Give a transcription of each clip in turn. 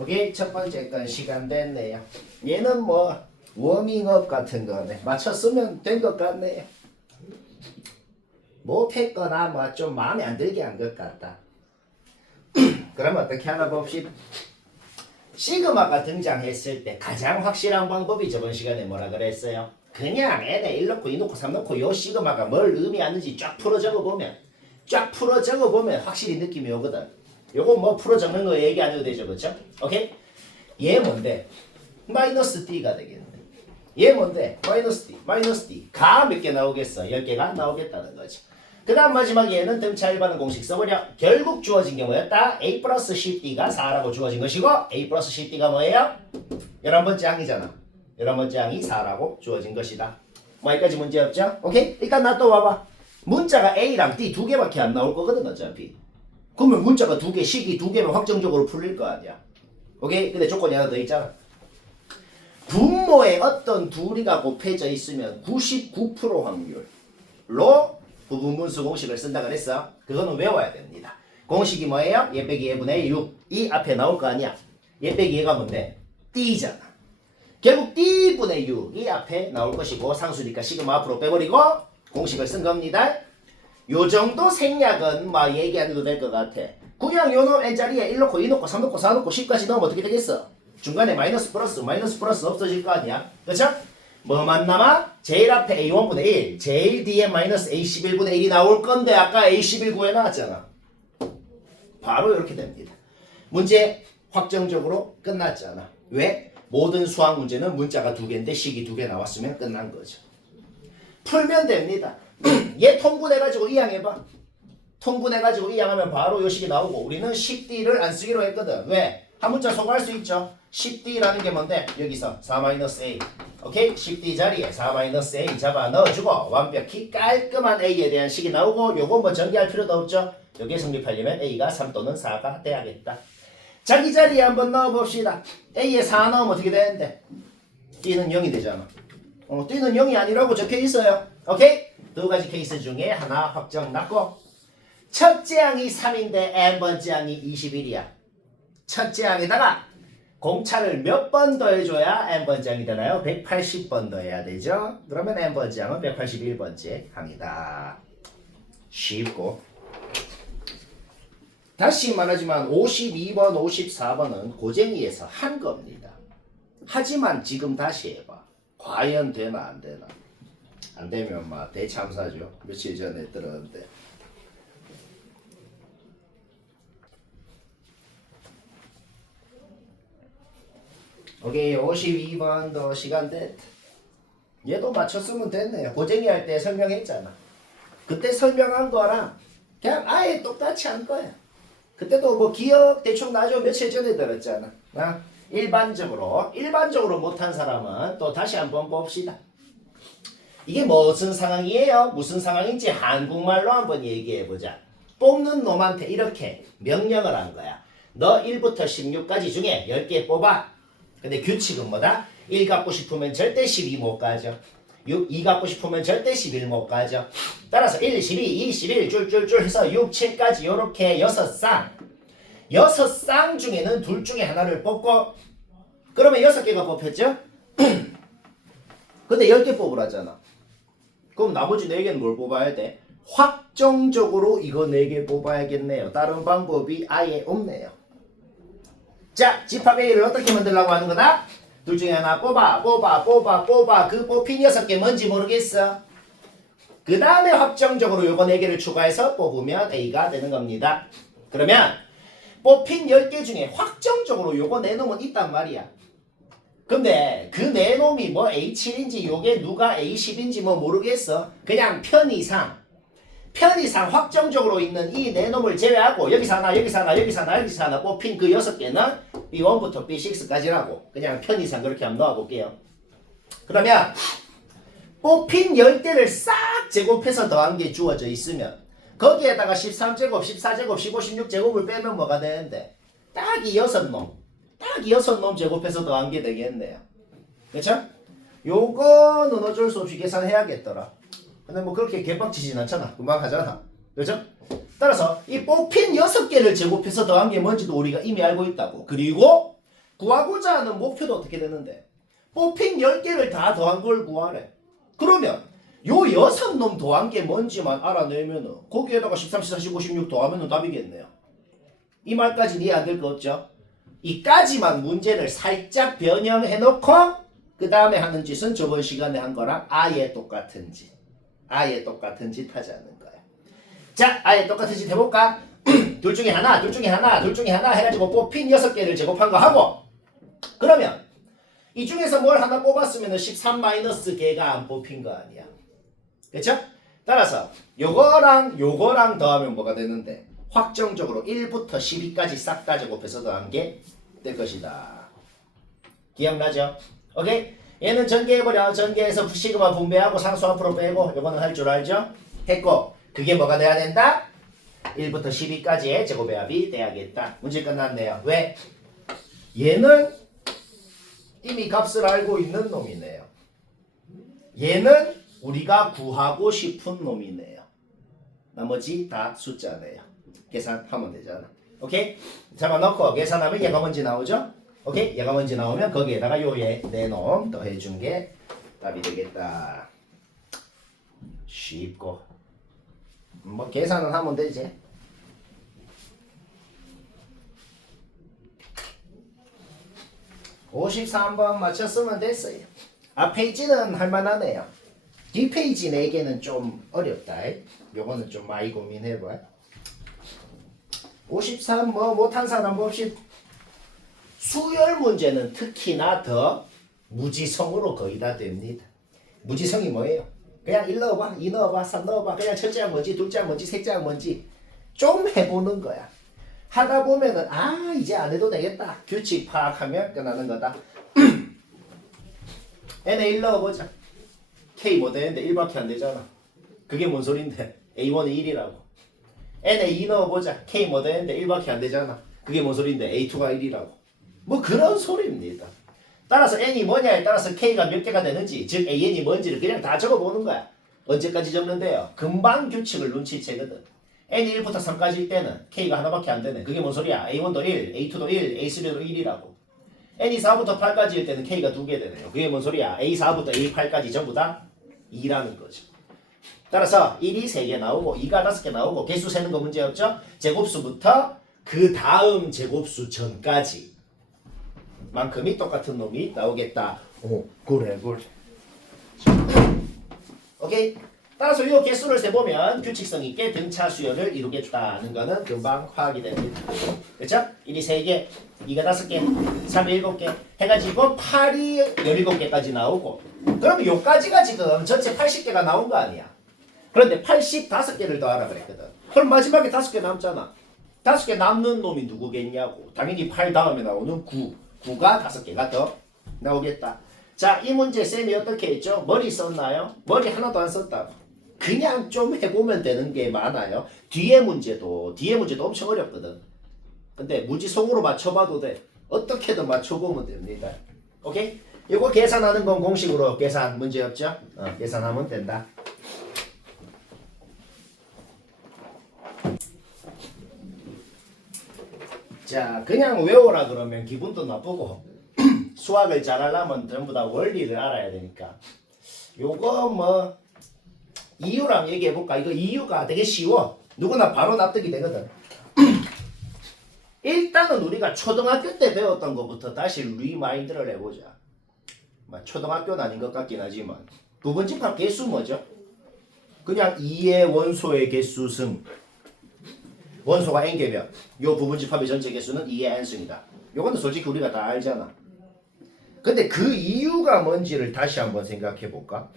오케이, 첫 번째 건 시간 됐네요. 얘는 뭐 워밍업 같은 거네. 맞췄으면 된 것 같네요. 못했거나 뭐 좀 마음에 안 들게 한 것 같다. 그럼 어떻게 하나 봅시다. 시그마가 등장했을 때 가장 확실한 방법이 저번 시간에 뭐라 그랬어요? 그냥 n에 1 넣고 2 넣고 3 넣고 요 시그마가 뭘 의미하는지 쫙 풀어 적어보면 확실히 느낌이 오거든. 요거 뭐 풀어 적는 거 얘기 안 해도 되죠, 그렇죠? 오케이? 얘 뭔데? 마이너스 d가 되겠네. 얘 뭔데? 마이너스 d. 가 몇 개 나오겠어? 10개가 나오겠다는 거죠. 그 다음 마지막 얘는 등차 일반은 공식 써버려. 결국 주어진 게 뭐였다? a 플러스 10d가 4라고 주어진 것이고 a 플러스 10d가 뭐예요? 11번째 항이잖아. 11번째 항이 4라고 주어진 것이다. 뭐 여기까지 문제 없죠? 오케이? 일단 나 또 와봐. 문자가 a랑 d 두 개밖에 안 나올 거거든 어차피. 그러면 문자가 두 개, 식이 두 개면 확정적으로 풀릴 거 아니야. 오케이? 근데 조건이 하나 더 있잖아. 분모에 어떤 둘이가 곱해져 있으면 99% 확률로 부분분수 공식을 쓴다 그랬어. 그거는 외워야 됩니다. 공식이 뭐예요? 얘 빼기 얘분의 6. 이 앞에 나올 거 아니야. 얘 빼기 얘가 뭔데? d잖아. 결국 d분의 6이 앞에 나올 것이고 상수니까 시그마 앞으로 빼버리고 공식을 쓴 겁니다. 요 정도 생략은 막 얘기 안 해도 될 것 같아. 그냥 요놈 n자리에 1 넣고 2 넣고 3 넣고 4 넣고 10까지 넣으면 어떻게 되겠어? 중간에 마이너스 플러스 없어질 거 아니야. 그렇죠? 뭐만 남아? 제일 앞에 a1분의 1, 제일 뒤에 마이너스 a11분의 1이 나올 건데 아까 a11 구해놨잖아. 바로 이렇게 됩니다. 문제 확정적으로 끝났잖아. 왜? 모든 수학 문제는 문자가 두 개인데 식이 두 개 나왔으면 끝난 거죠. 풀면 됩니다. 얘 통분해가지고 이항해봐. 통분해가지고 이항하면 바로 요 식이 나오고 우리는 10D를 안 쓰기로 했거든. 왜? 한 문자 소거할 수 있죠. 10D라는 게 뭔데? 여기서 4-A. 오케이? 10D 자리에 4-A 잡아 넣어주고 완벽히 깔끔한 A에 대한 식이 나오고 요거 뭐 전개할 필요도 없죠. 여기에 성립하려면 A가 3 또는 4가 돼야겠다. 자기 자리에 한번 넣어봅시다. A에 4 넣으면 어떻게 되는데? D는 0이 되잖아. D는 0이 아니라고 적혀 있어요. 오케이? 두 가지 케이스 중에 하나 확정 났고 첫째 항이 3인데 n번째 항이 21이야. 첫째 항에다가 공차를 몇 번 더해줘야 n번째 항이 되나요? 180번 더해야 되죠. 그러면 n번째 항은 181번째 항이다. 쉽고 다시 말하지만 52번, 54번은 고쟁이에서 한 겁니다. 하지만 지금 다시 해봐. 과연 되나 안 되나? 안 되면 막 대참사죠. 며칠 전에 들었는데. 오케이, 52번도 시간 됐. 얘도 맞췄으면 됐네요. 고쟁이 할 때 설명했잖아. 그때 설명한 거랑 그냥 아예 똑같이 한 거야. 그때도 뭐 기억 대충 나죠. 며칠 전에 들었잖아. 일반적으로 못한 사람은 또 다시 한번 봅시다. 이게 무슨 상황이에요? 무슨 상황인지 한국말로 한번 얘기해보자. 뽑는 놈한테 이렇게 명령을 한 거야. 너 1부터 16까지 중에 10개 뽑아. 근데 규칙은 뭐다? 1 갖고 싶으면 절대 12 못 가죠. 2 갖고 싶으면 절대 11 못 가죠. 따라서 1, 12, 2, 11 쫄쫄쫄 해서 6, 7까지 요렇게 6쌍. 6쌍 중에는 둘 중에 하나를 뽑고 그러면 6개가 뽑혔죠? 근데 10개 뽑으라잖아. 그럼 나머지 4개는 뭘 뽑아야 돼? 확정적으로 이거 4개 뽑아야겠네요. 다른 방법이 아예 없네요. 자, 집합 A를 어떻게 만들려고 하는 거다? 둘 중에 하나 뽑아. 그 뽑힌 6개 뭔지 모르겠어. 그 다음에 확정적으로 요거 4개를 추가해서 뽑으면 A가 되는 겁니다. 그러면 뽑힌 10개 중에 확정적으로 요거 4놈은 있단 말이야. 근데 그 4놈이 뭐 A7인지 요게 누가 A10인지 뭐 모르겠어. 그냥 편의상 확정적으로 있는 이 4놈을 제외하고 여기서 하나 뽑힌 그 6개는 B1부터 B6까지라고 그냥 편의상 그렇게 한번 넣어볼게요. 그러면 뽑힌 10개를 싹 제곱해서 더한 게 주어져 있으면 거기에다가 13제곱, 14제곱, 15, 16제곱을 빼면 뭐가 되는데 딱 이 6놈 제곱해서 더한 게 되겠네요. 그쵸? 요거는 어쩔 수 없이 계산해야겠더라. 근데 뭐 그렇게 개빡치진 않잖아. 금방 하잖아. 그죠? 따라서 이 뽑힌 6개를 제곱해서 더한 게 뭔지도 우리가 이미 알고 있다고. 그리고 구하고자 하는 목표도 어떻게 되는데? 뽑힌 10개를 다 더한 걸 구하래. 그러면 요 6놈 더한 게 뭔지만 알아내면은 거기에다가 13, 14, 15, 16 더하면은 답이겠네요. 이 말까지 이해 안 될 거 없죠? 이까지만 문제를 살짝 변형해 놓고 그 다음에 하는 짓은 저번 시간에 한 거랑 아예 똑같은 짓. 아예 똑같은 짓 하자는 거야. 자, 아예 똑같은 짓 해볼까? 둘 중에 하나 해가지고 뽑힌 6개를 제곱한 거 하고, 그러면 이 중에서 뭘 하나 뽑았으면 13-개가 안 뽑힌 거 아니야. 그쵸? 따라서 요거랑 더하면 뭐가 되는데, 확정적으로 1부터 12까지 싹 다 제곱해서 더한 게 될 것이다. 기억나죠? 오케이? 얘는 전개해버려. 전개해서 시그마 분배하고 상수 앞으로 빼고, 요거는 할 줄 알죠? 했고, 그게 뭐가 돼야 된다? 1부터 12까지의 제곱배합이 돼야겠다. 문제 끝났네요. 왜? 얘는 이미 값을 알고 있는 놈이네요. 얘는 우리가 구하고 싶은 놈이네요. 나머지 다 숫자네요. 계산하면 되잖아. 오케이? 잡아놓고 계산하면 얘가 뭔지 나오죠? 오케이? 얘가 뭔지 나오면 거기에다가 요에 내놈 더해준 게 답이 되겠다. 쉽고 뭐 계산은 하면 되지. (53번) 맞췄으면 됐어요. 앞 페이지는 할만하네요. 뒷 페이지 4개는 좀 어렵다. 요거는 좀 많이 고민해봐. 53 뭐 못한 사람 없이 수열 문제는 특히나 더 무지성으로 거의 다 됩니다. 무지성이 뭐예요? 그냥 1 넣어봐, 2 넣어봐, 3 넣어봐. 그냥 첫째가 뭔지, 둘째가 뭔지, 셋째가 뭔지 좀 해보는 거야. 하다 보면은 아 이제 안 해도 되겠다. 규칙 파악하면 끝나는 거다. n에 1 넣어보자. k 뭐 되는데 1밖에 안 되잖아. 그게 뭔 소린데? a1이 1이라고. n에 2 넣어보자. k 뭐 되는데 1밖에 안 되잖아. 그게 뭔 소린데? a2가 1이라고. 뭐 그런 소리입니다. 따라서 n이 뭐냐에 따라서 k가 몇 개가 되는지, 즉 an이 뭔지를 그냥 다 적어보는 거야. 언제까지 적는데요? 금방 규칙을 눈치채거든. n이 1부터 3까지일 때는 k가 하나밖에 안 되네. 그게 뭔 소리야? a1도 1, a2도 1, a3도 1이라고. n이 4부터 8까지일 때는 k가 2개 되네요. 그게 뭔 소리야? a4부터 a8까지 전부 다 2라는 거죠. 따라서 1이 3개 나오고 2가 5개 나오고 개수 세는 거 문제 없죠? 제곱수부터 그 다음 제곱수 전까지 만큼이 똑같은 놈이 나오겠다. 오, 그래. 오케이? 따라서 이 개수를 세보면 규칙성 있게 등차 수열을 이루겠다는 거는 금방 파악이 됩니다. 그렇죠? 1이 3개, 2가 5개, 3이 7개 해가지고 8이 17개까지 나오고, 그러면 요까지가 지금 전체 80개가 나온 거 아니야. 그런데 85개를 더하라 그랬거든. 그럼 마지막에 5개 남잖아. 5개 남는 놈이 누구겠냐고. 당연히 8 다음에 나오는 9. 9가 5개가 더 나오겠다. 자, 이 문제 쌤이 어떻게 했죠? 머리 썼나요? 머리 하나도 안 썼다고. 그냥 좀 해보면 되는 게 많아요. 뒤에 문제도 엄청 어렵거든. 근데 무지성으로 맞춰봐도 돼. 어떻게든 맞춰보면 됩니다. 오케이? 이거 계산하는 건 공식으로 계산 문제 없죠? 계산하면 된다. 자, 그냥 외워라 그러면 기분도 나쁘고 수학을 잘하려면 전부 다 원리를 알아야 되니까 요거 뭐 이유랑 얘기해볼까? 이거 이유가 되게 쉬워. 누구나 바로 납득이 되거든. 일단은 우리가 초등학교 때 배웠던 것부터 다시 리마인드를 해보자. 초등학교는 아닌 것 같긴 하지만 부분집합 개수 뭐죠? 그냥 2의 원소의 개수승. 원소가 n개면 요 부분집합의 전체 개수는 2의 n승이다. 요거는 솔직히 우리가 다 알잖아. 근데 그 이유가 뭔지를 다시 한번 생각해 볼까?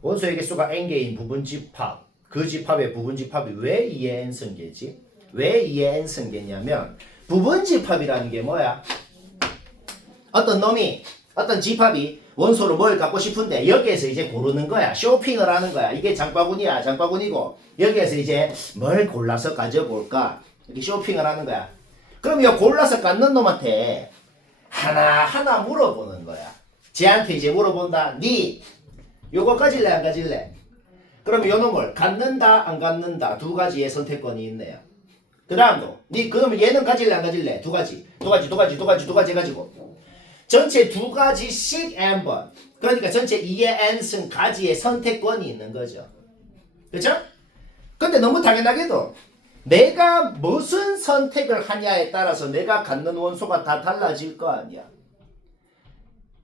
원소의 개수가 n개인 부분집합, 그 집합의 부분집합이 왜 2의 n승계지? 왜 2의 n승계냐면 부분집합이라는 게 뭐야? 어떤 집합이 원소로 뭘 갖고 싶은데 여기에서 이제 고르는 거야. 쇼핑을 하는 거야. 이게 장바구니야. 장바구니고 여기에서 이제 뭘 골라서 가져볼까? 이렇게 쇼핑을 하는 거야. 그럼 이 골라서 갖는 놈한테 하나하나 물어보는 거야. 쟤한테 이제 물어본다. 니 요거 가질래 안 가질래? 그럼 요 놈을 갖는다 안 갖는다 두 가지의 선택권이 있네요. 그 다음도 그러면 얘는 가질래 안 가질래? 두 가지 해가지고 전체 두 가지씩 n번. 그러니까 전체 2의 n승 가지의 선택권이 있는 거죠. 그렇죠? 근데 너무 당연하게도 내가 무슨 선택을 하냐에 따라서 내가 갖는 원소가 다 달라질 거 아니야.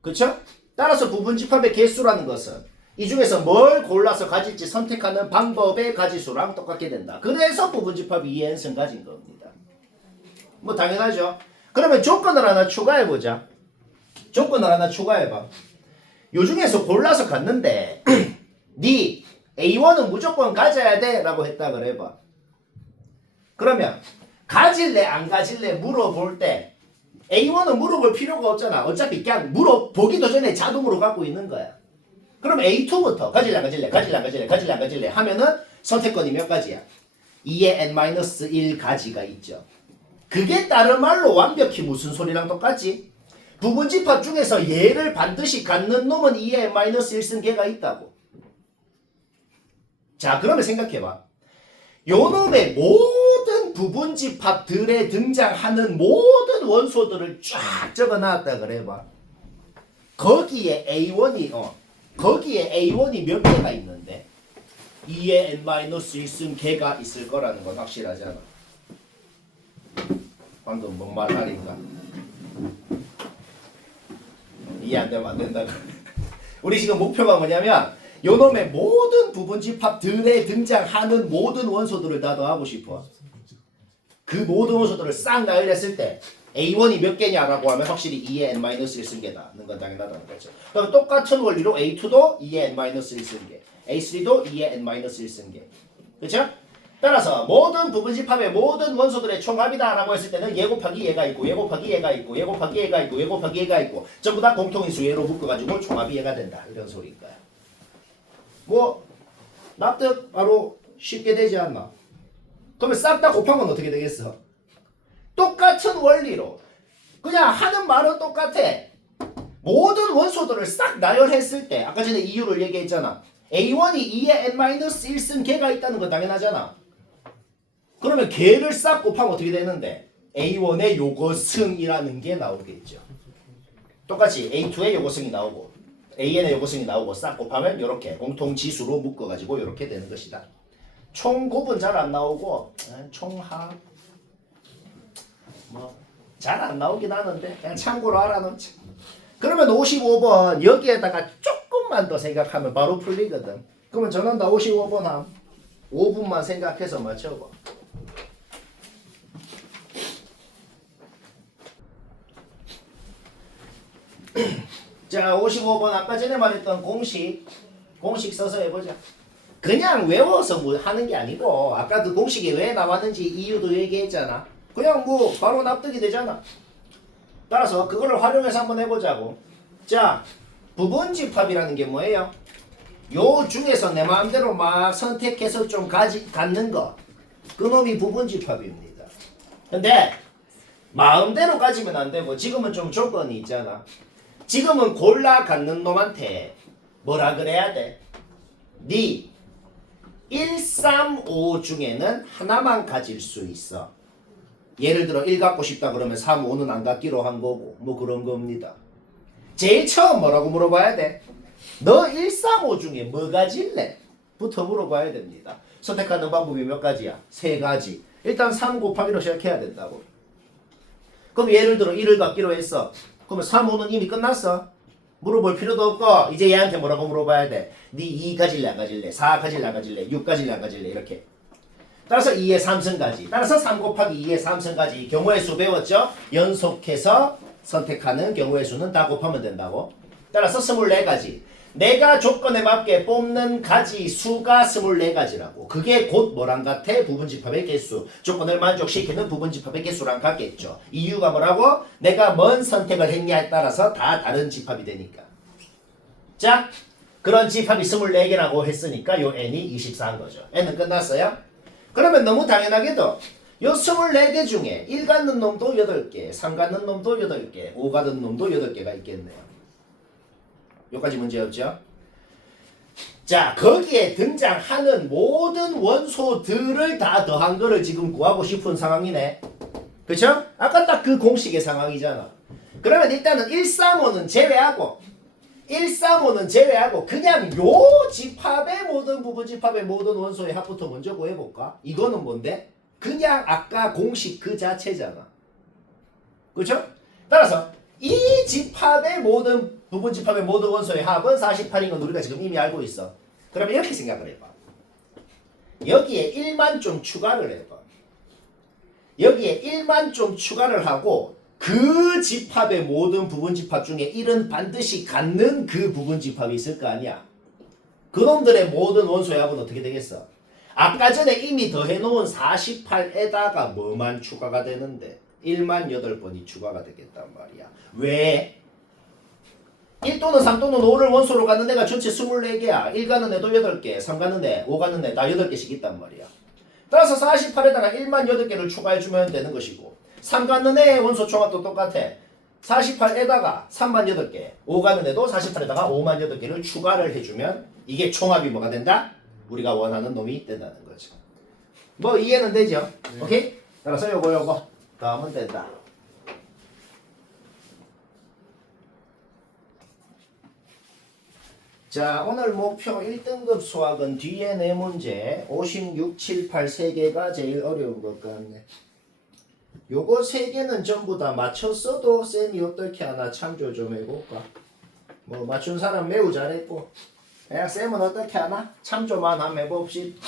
그렇죠? 따라서 부분집합의 개수라는 것은 이 중에서 뭘 골라서 가질지 선택하는 방법의 가지수랑 똑같게 된다. 그래서 부분집합이 2n승 가진 겁니다. 뭐 당연하죠. 그러면 조건을 하나 추가해보자. 조건을 하나 추가해봐. 요 중에서 골라서 갔는데 네 A1은 무조건 가져야 돼 라고 했다 그래봐. 그러면 가질래 안 가질래 물어볼 때 A1은 물어볼 필요가 없잖아. 어차피 그냥 물어보기도 전에 자동으로 갖고 있는 거야. 그럼 A2부터 가질래 안 가질래 하면은 선택권이 몇 가지야? 2의 n-1 가지가 있죠. 그게 다른 말로 완벽히 무슨 소리랑 똑같지? 부분집합 중에서 얘를 반드시 갖는 놈은 2의 n-1승 개가 있다고. 자, 그러면 생각해봐. 요 놈의 모든 부분집합들에 등장하는 모든 원소들을 쫙 적어놨다 그래봐. 거기에 A1이 몇 개가 있는데 2의 n-1승 개가 있을 거라는 건 확실하잖아. 방금 뭔 말 아닌가? 이해 안 되면 안 된다. 우리 지금 목표가 뭐냐면 요놈의 모든 부분집합들에 등장하는 모든 원소들을 다 더하고 싶어. 그 모든 원소들을 싹 나열했을 때 A1이 몇 개냐라고 하면 확실히 2의 n-1승계다는 건 당연하다는 거죠. 그럼 똑같은 원리로 A2도 2의 n-1승계, A3도 2의 n-1승계. 그렇죠? 따라서 모든 부분집합의 모든 원소들의 총합이다라고 했을 때는 얘 곱하기 얘가 있고 얘 곱하기 얘가 있고 얘 곱하기 얘가 있고 얘 곱하기 얘가 있고 전부 다 공통인수 얘로 묶어가지고 총합이 얘가 된다. 이런 소리일 거야. 뭐 납득 바로 쉽게 되지 않나? 그러면 싹 다 곱하면 어떻게 되겠어? 똑같은 원리로 그냥 하는 말은 똑같아. 모든 원소들을 싹 나열했을 때 아까 전에 이유를 얘기했잖아. A1이 2의 n-1승 개가 있다는 건 당연하잖아. 그러면 개를 싹 곱하면 어떻게 되는데? A1의 요거승이라는 게 나오겠죠. 똑같이 A2의 요거승이 나오고 AN의 요거승이 나오고 싹 곱하면 이렇게 공통지수로 묶어가지고 이렇게 되는 것이다. 총곱은 잘 안 나오고 총합 뭐 잘 안 나오긴 하는데 그냥 참고로 알아놓자. 그러면 55번 여기에다가 조금만 더 생각하면 바로 풀리거든. 그러면 저는 다 55번 함 5분만 생각해서 맞춰봐. 자, 55번 아까 전에 말했던 공식 써서 해보자. 그냥 외워서 뭐 하는 게 아니고 아까 그 공식이 왜 나왔는지 이유도 얘기했잖아. 그냥 뭐 바로 납득이 되잖아. 따라서 그거를 활용해서 한번 해보자고. 자, 부분집합이라는 게 뭐예요? 요 중에서 내 마음대로 막 선택해서 좀 갖는 거. 그놈이 부분집합입니다. 근데 마음대로 가지면 안 되고 지금은 좀 조건이 있잖아. 지금은 골라 갖는 놈한테 뭐라 그래야 돼? 네 1, 3, 5 중에는 하나만 가질 수 있어. 예를 들어 1 갖고 싶다 그러면 3, 5는 안 갖기로 한 거고 뭐 그런 겁니다. 제일 처음 뭐라고 물어봐야 돼? 너 1, 3, 5 중에 뭐 가질래? 부터 물어봐야 됩니다. 선택하는 방법이 몇 가지야? 3가지. 일단 3 곱하기로 시작해야 된다고. 그럼 예를 들어 1을 갖기로 했어. 그러면 3, 5는 이미 끝났어. 물어볼 필요도 없고 이제 얘한테 뭐라고 물어봐야 돼? 네 2 가질래 안 가질래? 4 가질래 안 가질래? 6 가질래 안 가질래? 이렇게. 따라서 2의 3승까지. 따라서 3 곱하기 2의 3승까지. 경우의 수 배웠죠? 연속해서 선택하는 경우의 수는 다 곱하면 된다고. 따라서 24가지. 내가 조건에 맞게 뽑는 가지 수가 24가지라고. 그게 곧 뭐랑 같아? 부분집합의 개수. 조건을 만족시키는 부분집합의 개수랑 같겠죠. 이유가 뭐라고? 내가 뭔 선택을 했냐에 따라서 다 다른 집합이 되니까. 자, 그런 집합이 24개라고 했으니까 요 n이 24인 거죠. n은 끝났어요? 그러면 너무 당연하게도 요 24개 중에 1 갖는 놈도 8개, 3 갖는 놈도 8개, 5 갖는 놈도 8개가 있겠네요. 여기까지 문제 없죠? 자, 거기에 등장하는 모든 원소들을 다 더한 거를 지금 구하고 싶은 상황이네. 그쵸? 아까 딱 그 공식의 상황이잖아. 그러면 일단은 135는 제외하고 135는 제외하고 그냥 요 집합의 모든 부분 집합의 모든 원소의 합부터 먼저 구해볼까? 이거는 뭔데? 그냥 아까 공식 그 자체잖아. 그쵸? 따라서 이 집합의 모든 부분 집합의 모든 원소의 합은 48인 건 우리가 지금 이미 알고 있어. 그러면 이렇게 생각을 해봐. 여기에 1만 좀 추가를 해봐. 여기에 1만 좀 추가를 하고 그 집합의 모든 부분 집합 중에 1은 반드시 갖는 그 부분 집합이 있을 거 아니야. 그놈들의 모든 원소의 합은 어떻게 되겠어? 아까 전에 이미 더해놓은 48에다가 뭐만 추가가 되는데 1만 8번이 추가가 되겠단 말이야. 왜? 1 또는 3 또는 5를 원소로 갖는 애가 전체 24개야. 1 가는 애도 8개, 3 가는 애, 5 가는 애 다 8개씩 있단 말이야. 따라서 48에다가 1만 8개를 추가해주면 되는 것이고 3 가는 애의 원소 총합도 똑같아. 48에다가 3만 8개, 5 가는 애도 48에다가 5만 8개를 추가를 해주면 이게 총합이 뭐가 된다? 우리가 원하는 놈이 된다는 거죠. 뭐 이해는 되죠? 네. 오케이? 따라서 요거 더 하면 된다. 자, 오늘 목표 1등급 수학은 뒤에 4문제 56, 7, 8 3개가 제일 어려운 것 같네. 요거 3개는 전부 다 맞췄어도 쌤이 어떻게 하나 참조 좀 해볼까? 뭐 맞춘 사람 매우 잘했고 그냥 쌤은 어떻게 하나? 참조만 한번 해봅시다.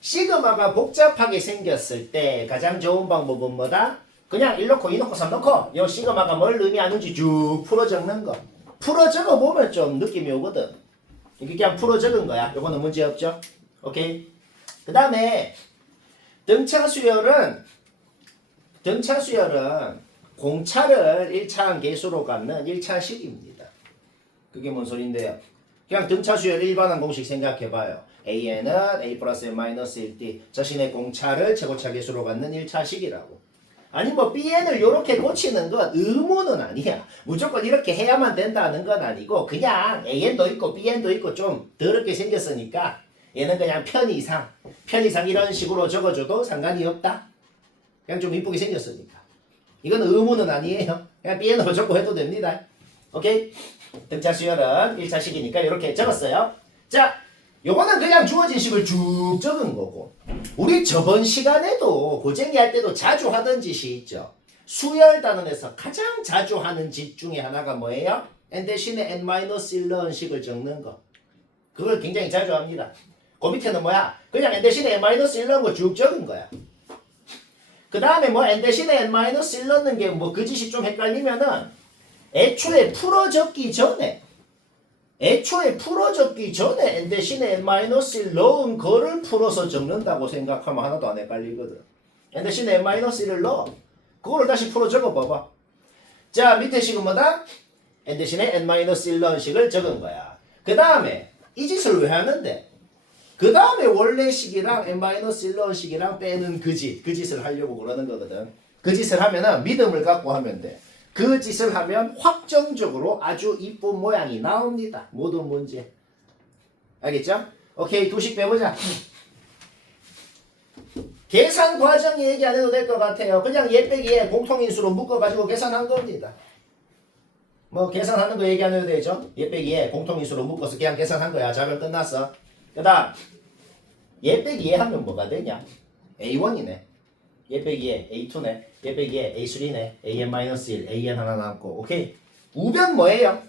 시그마가 복잡하게 생겼을 때 가장 좋은 방법은 뭐다? 그냥 1 넣고 2 넣고 3 넣고 요 시그마가 뭘 의미하는지 쭉 풀어 적는 거. 풀어 적어 보면 좀 느낌이 오거든. 이게 그냥 풀어 적은 거야. 요거는 문제 없죠? 오케이? 그 다음에 등차 수열은 공차를 1차항 계수로 갖는 1차식입니다. 그게 뭔 소린데요? 그냥 등차 수열 일반항 공식 생각해봐요. AN은 A 플러스 N 마이너스 1D 자신의 공차를 최고차 계수로 갖는 1차식이라고. 아니 뭐 BN을 이렇게 고치는 건 의무는 아니야. 무조건 이렇게 해야만 된다는 건 아니고 그냥 AN도 있고 BN도 있고 좀 더럽게 생겼으니까 얘는 그냥 편의상 이런 식으로 적어줘도 상관이 없다. 그냥 좀 이쁘게 생겼으니까. 이건 의무는 아니에요. 그냥 BN으로 적고 해도 됩니다. 오케이? 등차 수열은 1차식이니까 이렇게 적었어요. 자, 요거는 그냥 주어진 식을 쭉 적은 거고 우리 저번 시간에도 고쟁이 할 때도 자주 하던 짓이 있죠. 수열 단원에서 가장 자주 하는 짓 중에 하나가 뭐예요? n 대신에 n-1 넣은 식을 적는 거. 그걸 굉장히 자주 합니다. 그 밑에는 뭐야? 그냥 n 대신에 n-1 넣은 거 쭉 적은 거야. 그 다음에 뭐 n 대신에 n-1 넣는 게 뭐 그 짓이 좀 헷갈리면은 애초에 풀어 적기 전에 n 대신에 n-1 넣은 거를 풀어서 적는다고 생각하면 하나도 안 헷갈리거든. n 대신에 n-1을 넣어. 그거를 다시 풀어 적어봐봐. 자, 밑에 식은 뭐다? n 대신에 n-1 넣은 식을 적은 거야. 그 다음에 이 짓을 왜 하는데? 그 다음에 원래 식이랑 n-1 넣은 식이랑 빼는 그 짓을 하려고 그러는 거거든. 그 짓을 하면은 믿음을 갖고 하면 돼. 그 짓을 하면 확정적으로 아주 이쁜 모양이 나옵니다. 모든 문제. 알겠죠? 오케이, 두식 빼보자. 계산 과정 얘기 안 해도 될 것 같아요. 그냥 얘 빼기 얘 공통인수로 묶어가지고 계산한 겁니다. 뭐 계산하는 거 얘기 안 해도 되죠? 얘 빼기 얘 공통인수로 묶어서 그냥 계산한 거야. 작업 끝났어. 그 다음 얘 빼기 얘 하면 뭐가 되냐? A1이네. 얘 빼기 얘 A2네. 얘 빼기 얘 A3네. AN-1 AN 하나 남고. 오케이. 우변 뭐예요?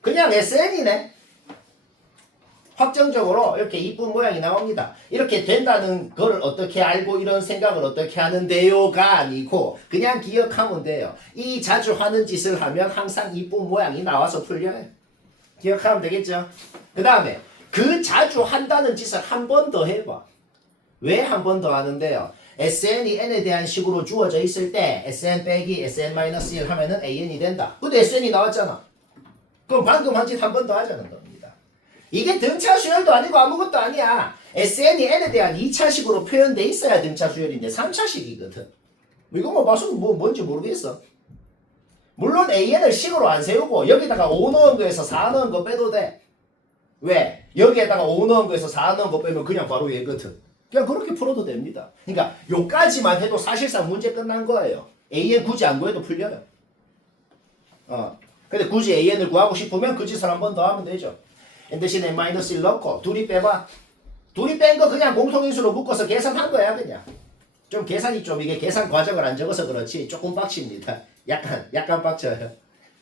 그냥 SN이네. 확정적으로 이렇게 이쁜 모양이 나옵니다. 이렇게 된다는 걸 어떻게 알고 이런 생각을 어떻게 하는데요가 아니고 그냥 기억하면 돼요. 이 자주 하는 짓을 하면 항상 이쁜 모양이 나와서 풀려요. 기억하면 되겠죠? 그 다음에 그 자주 한다는 짓을 한 번 더 해봐. 왜 한 번 더 하는데요? SN이 n에 대한 식으로 주어져 있을 때 SN 빼기 SN-1 하면은 AN이 된다. 근데 SN이 나왔잖아. 그럼 방금 한 짓 한 번 더 하자는 겁니다. 이게 등차 수열도 아니고 아무것도 아니야. SN이 n에 대한 2차식으로 표현돼 있어야 등차 수열인데 3차식이거든. 이거 뭐 봐서는 뭔지 모르겠어. 물론 AN을 식으로 안 세우고 여기다가 5 넣은 거에서 4 넣은 거 빼도 돼. 왜? 여기에다가 5 넣은 거에서 4 넣은 거 빼면 그냥 바로 얘거든. 그냥 그렇게 풀어도 됩니다. 그러니까 요까지만 해도 사실상 문제 끝난 거예요. AN 굳이 안 구해도 풀려요. 근데 굳이 AN을 구하고 싶으면 그 짓을 한 번 더 하면 되죠. n 대신 n-1 넣고 둘이 빼봐. 둘이 뺀 거 그냥 공통인수로 묶어서 계산한 거야 그냥. 좀 계산이 좀 이게 계산 과정을 안 적어서 그렇지 조금 빡칩니다. 약간 빡쳐요.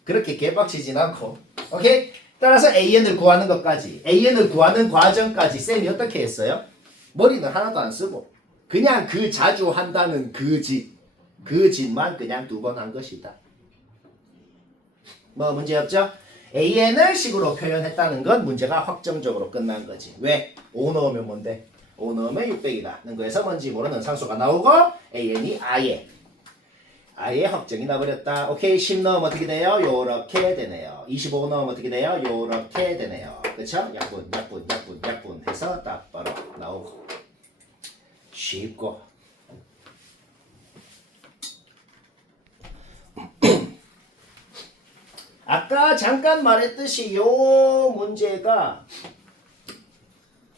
그렇게 개빡치진 않고. 오케이? 따라서 AN을 구하는 것까지, AN을 구하는 과정까지 쌤이 어떻게 했어요? 머리는 하나도 안 쓰고 그냥 그 자주 한다는 그 짓만 그냥 2번 한 것이다. 뭐 문제 없죠? AN을 식으로 표현했다는 건 문제가 확정적으로 끝난 거지. 왜? 5 넣으면 뭔데? 5 넣으면 600이라는 거에서 뭔지 모르는 상수가 나오고 AN이 아예 확정이 나버렸다. 오케이. 10 넣으면 어떻게 돼요? 요렇게 되네요. 25 넣으면 어떻게 돼요? 요렇게 되네요. 그쵸? 약분 해서 딱 바로 나오고 쉽고 아까 잠깐 말했듯이 요 문제가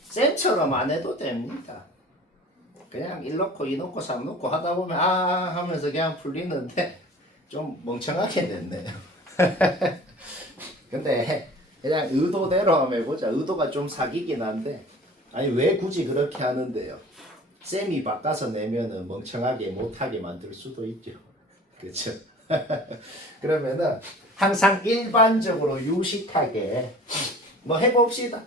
쌤처럼 안 해도 됩니다. 그냥 1 넣고 2 넣고 3 넣고 하다 보면 하면서 그냥 풀리는데 좀 멍청하게 됐네요. 근데 그냥 의도대로 한번 해보자. 의도가 좀 사기긴 한데 아니 왜 굳이 그렇게 하는데요. 쌤이 바꿔서 내면은 멍청하게 못하게 만들 수도 있죠. 그렇죠? 그러면은 항상 일반적으로 유식하게 뭐 해봅시다.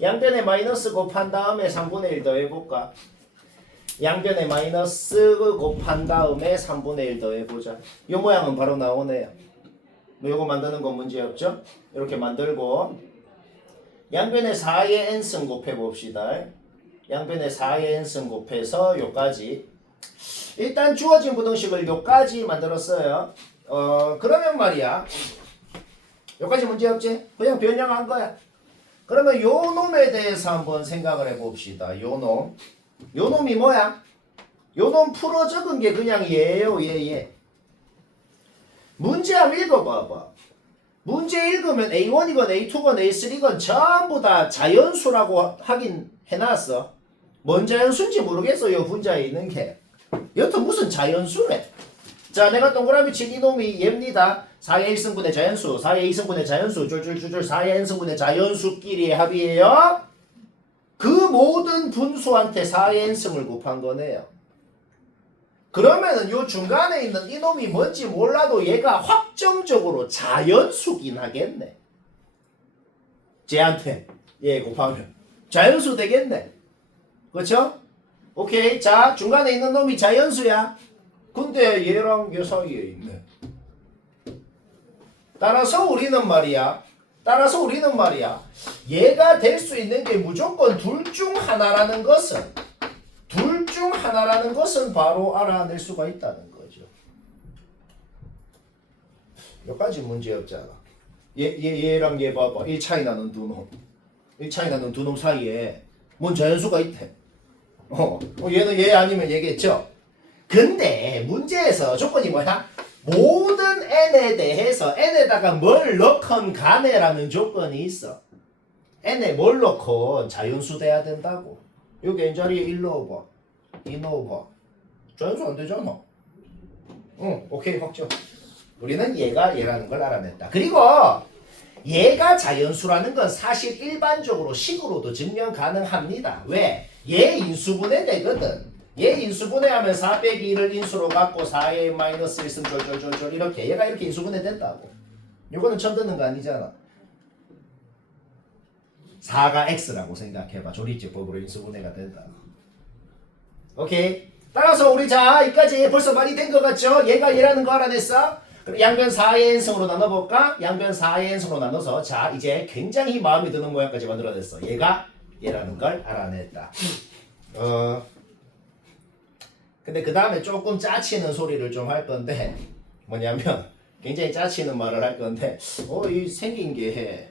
양변에 마이너스 곱한 다음에 3분의 1 더해볼까? 양변에 마이너스 곱한 다음에 3분의 1 더해보자. 이 모양은 바로 나오네요. 뭐 요거 만드는 건 문제없죠? 이렇게 만들고 양변에 4의 n승 곱해봅시다. 양변에 4의 n승 곱해서 요까지 일단 주어진 부등식을 요까지 만들었어요. 그러면 말이야 요까지 문제없지? 그냥 변형한 거야. 그러면 요 놈에 대해서 한번 생각을 해봅시다. 요 놈이 뭐야? 요 놈 풀어 적은 게 그냥 얘예요. 얘. 문제 한번 읽어봐봐. 문제 읽으면 A1이건 A2건 A3건 전부 다 자연수라고 하긴 해놨어. 뭔 자연수인지 모르겠어. 요 분자에 있는 게. 여튼 무슨 자연수래. 자, 내가 동그라미 친 이놈이 얘입니다. 4의 1승분의 자연수, 4의 2승분의 자연수, 쫄쫄쫄쫄 4의 n승분의 자연수끼리의 합이에요. 그 모든 분수한테 4의 n승을 곱한 거네요. 그러면은 요 중간에 있는 이놈이 뭔지 몰라도 얘가 확정적으로 자연수긴 하겠네. 쟤한테 얘 곱하면 자연수 되겠네. 그렇죠? 오케이. 자, 중간에 있는 놈이 자연수야. 근데 얘랑 얘 사이에 있네. 따라서 우리는 말이야 얘가 될 수 있는 게 무조건 둘 중 하나라는 것은 바로 알아낼 수가 있다는 거죠. 여기까지 문제 없잖아. 얘랑 얘 봐봐. 1 차이 나는 두 놈 사이에 뭔 자연수가 있대. 얘는 얘 아니면 얘겠죠. 근데 문제에서 조건이 뭐야? 모든 n에 대해서 n에다가 뭘 넣건 간에라는 조건이 있어. n에 뭘 넣건 자연수 돼야 된다고. 여기 n자리에 1 넣어봐. 2 넣어봐. 자연수 안 되잖아. 오케이 확정. 우리는 얘가 얘라는 걸 알아냈다. 그리고 얘가 자연수라는 건 사실 일반적으로 식으로도 증명 가능합니다. 왜? 얘 인수분해 되거든. 얘 인수분해하면 4 빼기 1을 인수로 갖고 4의 마이너스 1승 쫄쫄쫄쫄 이렇게 얘가 이렇게 인수분해 된다고. 요거는 처음 듣는 거 아니잖아. 4가 x라고 생각해봐. 조리제법으로 인수분해가 된다고. 오케이. 따라서 우리 자 여기까지 벌써 많이 된 것 같죠? 얘가 얘라는 거 알아냈어? 그럼 양변 4의 n승으로 나눠볼까? 양변 4의 n승으로 나눠서 자 이제 굉장히 마음에 드는 모양까지 만들어냈어. 얘가 얘라는 걸 알아냈다. 근데 그 다음에 조금 짜치는 소리를 좀 할 건데 뭐냐면 굉장히 짜치는 말을 할 건데 이 생긴 게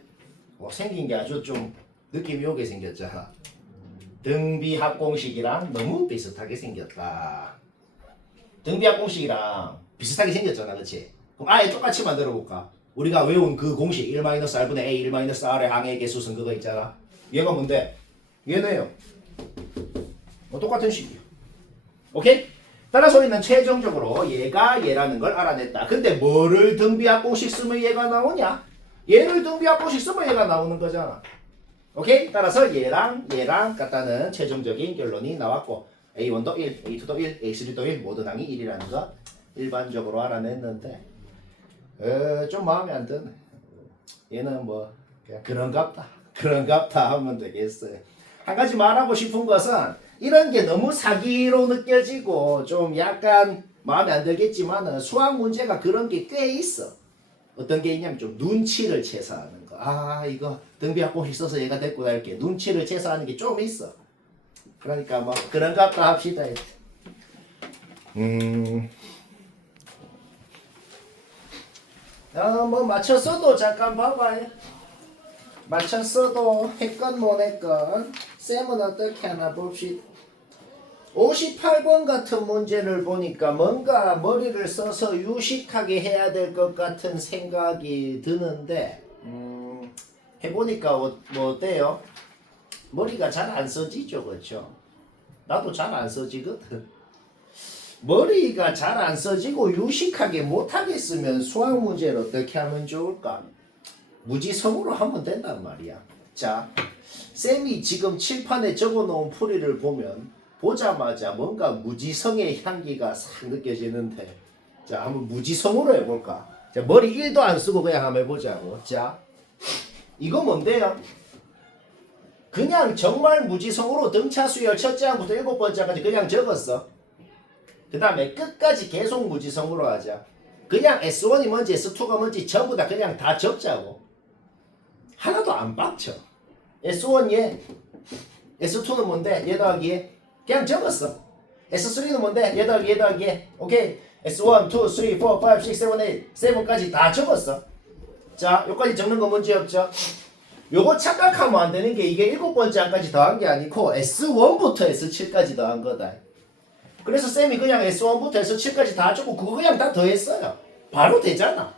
아주 좀 느낌이 오게 생겼잖아. 등비합공식이랑 너무 비슷하게 생겼다. 등비합공식이랑 비슷하게 생겼잖아. 그치? 그럼 아예 똑같이 만들어 볼까? 우리가 외운 그 공식 1-R분의 A 1-R의 항의 개수승 그거 있잖아. 얘가 뭔데? 얘네요. 똑같은 식이야. 오케이? 따라서 우리는 최종적으로 얘가 얘라는 걸 알아냈다. 근데 뭐를 등비합공식 쓰면 얘가 나오냐? 얘를 등비합공식 쓰면 얘가 나오는 거잖아. 오케이? 따라서 얘랑 같다는 최종적인 결론이 나왔고 A1도 1, A2도 1, A3도 1 모든 항이 1이라는 거 일반적으로 알아냈는데 좀 마음에 안 드네. 얘는 뭐 그냥 그런갑다 하면 되겠어요. 한 가지 말하고 싶은 것은 이런 게 너무 사기로 느껴지고 좀 약간 마음에 안 들겠지만은 수학 문제가 그런 게 꽤 있어. 어떤 게 있냐면 좀 눈치를 채서 하는 거. 아 이거 등비합공식 써서 얘가 됐구나 이렇게 눈치를 채서 하는 게 좀 있어. 그러니까 뭐 그런갑다 합시다. 뭐 맞췄어도 잠깐 봐봐요. 맞췄어도 했건 못 했건 쌤은 어떻게 하나 봅시다. 58번 같은 문제를 보니까 뭔가 머리를 써서 유식하게 해야 될 것 같은 생각이 드는데 해보니까 뭐 어때요? 머리가 잘 안 써지죠, 그렇죠? 나도 잘 안 써지거든. 머리가 잘 안 써지고 유식하게 못하겠으면 수학 문제를 어떻게 하면 좋을까? 무지성으로 하면 된단 말이야. 자, 쌤이 지금 칠판에 적어놓은 풀이를 보면 보자마자 뭔가 무지성의 향기가 싹 느껴지는데 자, 한번 무지성으로 해볼까? 자, 머리 1도 안 쓰고 그냥 한번 해보자고. 자, 이거 뭔데요? 그냥 정말 무지성으로 등차수열 첫째 항부터 7번째까지 그냥 적었어. 그 다음에 끝까지 계속 무지성으로 하자. 그냥 S1이 뭔지 S2가 뭔지 전부 다 그냥 다 적자고. 하나도 안 빡쳐. S1 얘, S2는 뭔데? 얘 더하기 얘. 그냥 적었어. S3는 뭔데? 얘 더하기 얘 더하기 얘. 오케이. S1, 2, 3, 4, 5, 6, 7, 8, 7까지 다 적었어. 자, 여기까지 적는 거 문제 없죠? 요거 착각하면 안 되는 게 이게 7번째 항까지 더한 게 아니고 S1부터 S7까지 더한 거다. 그래서 쌤이 그냥 S1부터 S7까지 다 적고 그거 그냥 다 더했어요. 바로 되잖아.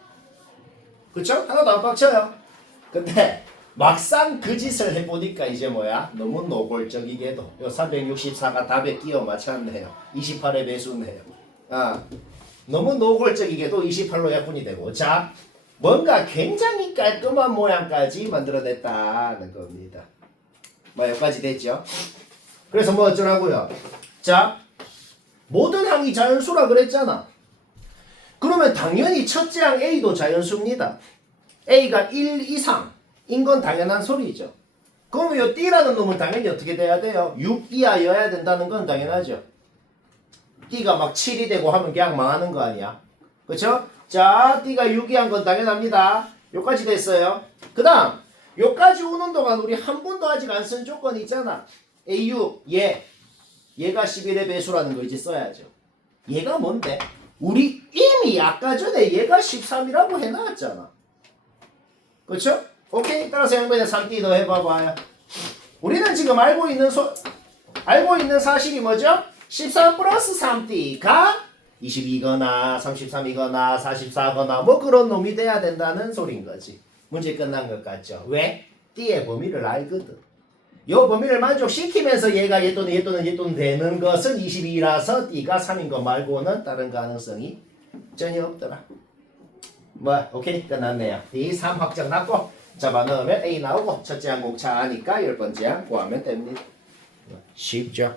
그쵸? 하나도 안 빡쳐요. 근데 막상 그 짓을 해보니까 이제 뭐야? 너무 노골적이게도 요 364가 답에 끼워 맞췄네요. 28의 배수네요. 너무 노골적이게도 28로 약분이 되고 자 뭔가 굉장히 깔끔한 모양까지 만들어냈다는 겁니다. 뭐 여기까지 됐죠? 그래서 뭐 어쩌라고요? 자 모든 항이 자연수라 그랬잖아. 그러면 당연히 첫째 항 A도 자연수입니다. A가 1 이상인 건 당연한 소리죠. 그러면 요 D라는 놈은 당연히 어떻게 돼야 돼요? 6 이하여야 된다는 건 당연하죠. D가 막 7이 되고 하면 그냥 망하는 거 아니야. 그쵸? 자, D가 6 이한 건 당연합니다. 요까지 됐어요. 그 다음 요까지 오는 동안 우리 한 번도 아직 안 쓴 조건이 있잖아. A6 얘가 11의 배수라는 거 이제 써야죠. 얘가 뭔데? 우리 이미 아까 전에 얘가 13이라고 해놨잖아. 그렇죠? 오케이. 따라서 양변에 3D 더 해봐봐요. 우리는 지금 알고 있는 사실이 뭐죠? 13 플러스 3D가 22거나 33이거나 44거나 뭐 그런 놈이 돼야 된다는 소린 거지. 문제 끝난 것 같죠? 왜? D의 범위를 알거든. 요 범위를 만족시키면서 얘가 얘 또는 되는 것은 22라서 D가 3인 것 말고는 다른 가능성이 전혀 없더라. 뭐 오케이 끝났네요. D 3 확정 났고 잡아넣으면 A 나오고 첫째 항 공차하니까 10번째 항 구하면 됩니다. 쉽죠?